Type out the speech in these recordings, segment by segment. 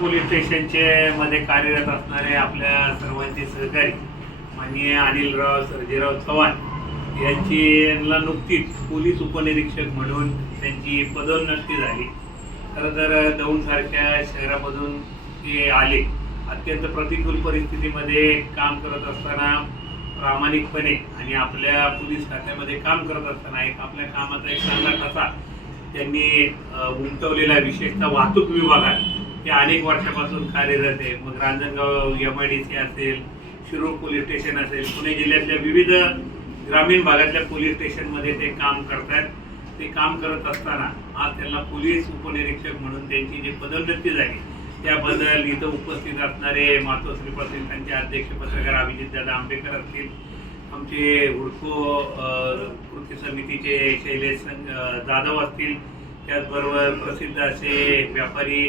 Police स्टेशनचे मध्ये कार्यरत असणारे आपल्या सर्वांचे सहकारी माननीय अनिलराव सर्जेराव चव्हाण यांची यांना नुकतीच पोलीस उपनिरीक्षक म्हणून त्यांची पदोन्नती झाली. खरं तर दौंडसारख्या शहरामधून ते आले. अत्यंत प्रतिकूल परिस्थितीमध्ये काम करत असताना प्रामाणिकपणे आणि आपल्या पोलीस खात्यामध्ये काम करत असताना एक आपल्या कामाचा एक चांगला ठसा त्यांनी उमटवलेला विशेषतः वाहतूक विभागात ते अनेक वर्षापासून कार्यरत आहे. मग Ranjangaon M I D C असेल शिरूर पोलीस स्टेशन असेल पुणे जिल्ह्यातल्या विविध ग्रामीण भागातल्या पोलीस स्टेशनमध्ये ते काम करतात ते काम करत असताना आज त्यांना पोलीस उपनिरीक्षक म्हणून त्यांची जी पदोन्नती झाली त्याबद्दल इथं उपस्थित असणारे मातोश्री प्रतिष्ठानचे अध्यक्ष पत्रकार अभिजितदादा आंबेकर असतील. आमचे हुडको कृती समितीचे शैलेश जाधव असतील. त्याचबरोबर प्रसिद्ध असे व्यापारी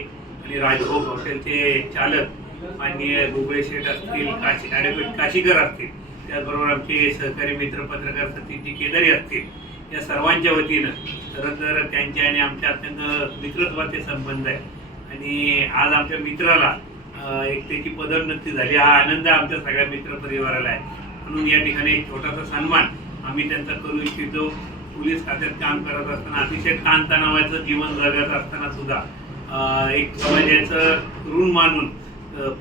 आणि राजभोग हॉटेलचे चालक माननीय गुगळे शेठ असतील काशी ॲडव्होकेट काशीकर असतील त्याचबरोबर आमचे सहकारी मित्र पत्रकार सतीशजी केदारी असतील या सर्वांच्या वतीनं खरं तर त्यांचे आणि आमच्या अत्यंत मित्रत्वाचे संबंध आहे. आणि आज आमच्या मित्राला एक त्याची पदोन्नती झाली. हा आनंद आमच्या सगळ्या मित्र परिवाराला आहे. म्हणून या ठिकाणी एक छोटासा सन्मान आम्ही त्यांचा करू इच्छितो. पोलीस खात्यात काम करत असताना अतिशय ताणतणावाचं जीवन जगत असताना सुद्धा एक समाजाचं ऋण मानून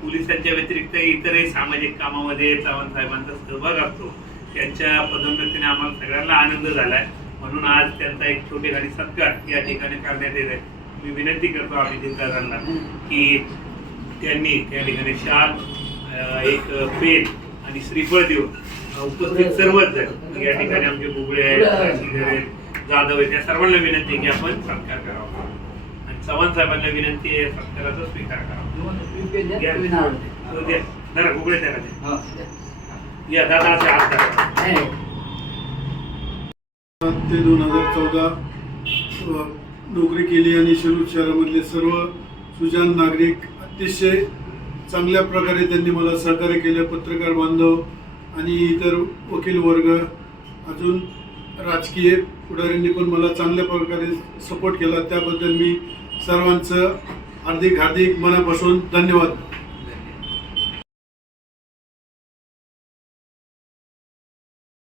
पोलिसांच्या व्यतिरिक्त इतरही सामाजिक कामामध्ये चव्हाण साहेबांचा सहभाग असतो. त्यांच्या पदोन्नतीने आम्हाला सगळ्यांना आनंद झालाय. म्हणून आज त्यांचा एक छोटे छोटेखानी सत्कार या ठिकाणी करण्यात येत आहे. मी विनंती करतो अभिजित दादांना की त्यांनी त्या ठिकाणी शाल एक पेन आणि श्रीफळ देऊन उपस्थित सर्वच जण या ठिकाणी आमचे बुबळे आहेत जाधव आहेत त्या सर्वांना विनंती आहे की आपण सत्कार करावा. चव्हाण साहेबांना विनंती आहे सत्काराचा स्वीकार. जरा बुगळे त्याला. या दादा असे हात करा ते दोन हजार चौदा नोकरी केली आणि शिरूर शहरामधले सर्व सुजान नागरिक अतिशय चांगल्या प्रकारे त्यांनी मला सहकार्य केलं पत्रकार बांधव आणि इतर वकील वर्ग अजून राजकीय पुढाऱ्यांनी पण मला चांगल्या प्रकारे सपोर्ट केला. त्याबद्दल मी सर्वांचं हार्दिक हार्दिक मनापासून धन्यवाद.